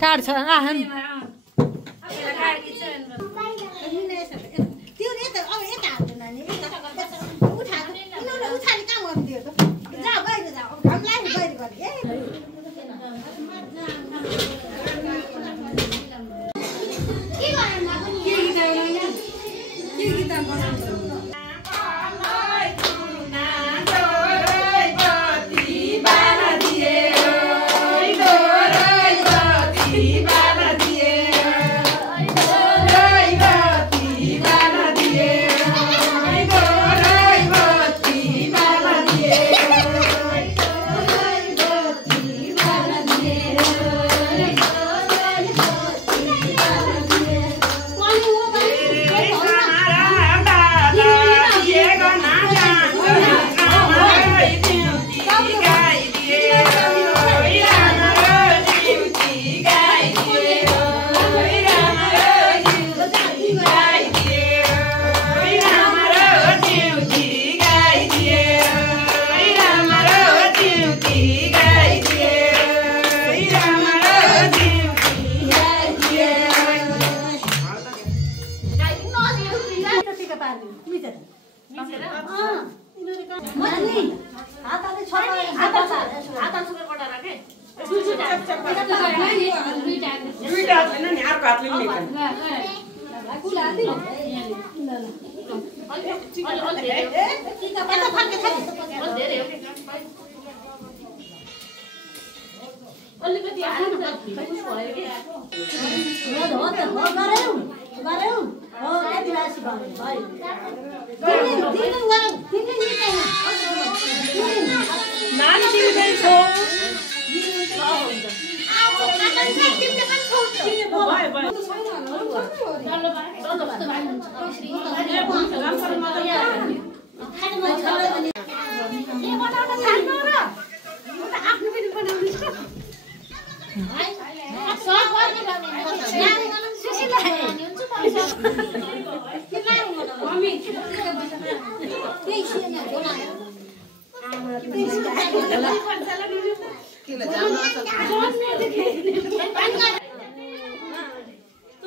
काट्छ आहान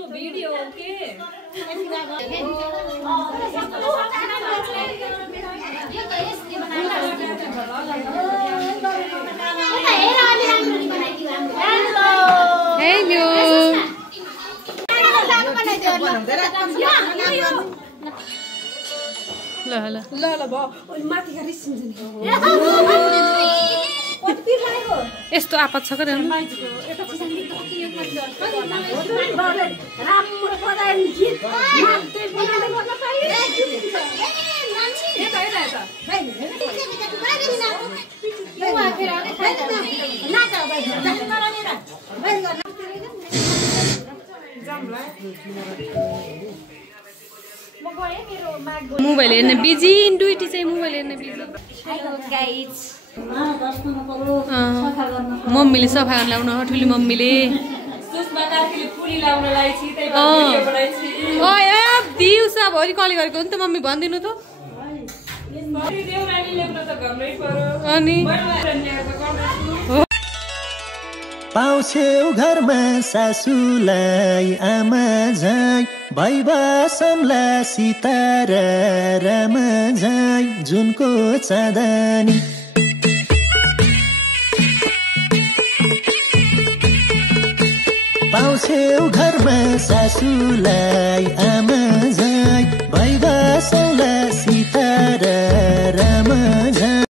वीडियो के यस्तो आपत छ के मोबाइल हेर्न बिजी ड्युटी चाहिँ मोबाइल हेर्न बिजी मम्मीले सफा गर्न लाउनु ठुली मम्मीले दिउँसभरि कल गरेको हो नि त मम्मी भनिदिनु त अनि पाउँछौ घरमा सासूलाई आमा झै भैबसम्ला सितारा रामा झै जुनको चाँदनी पाउँछौ घरमा सासूलाई आमा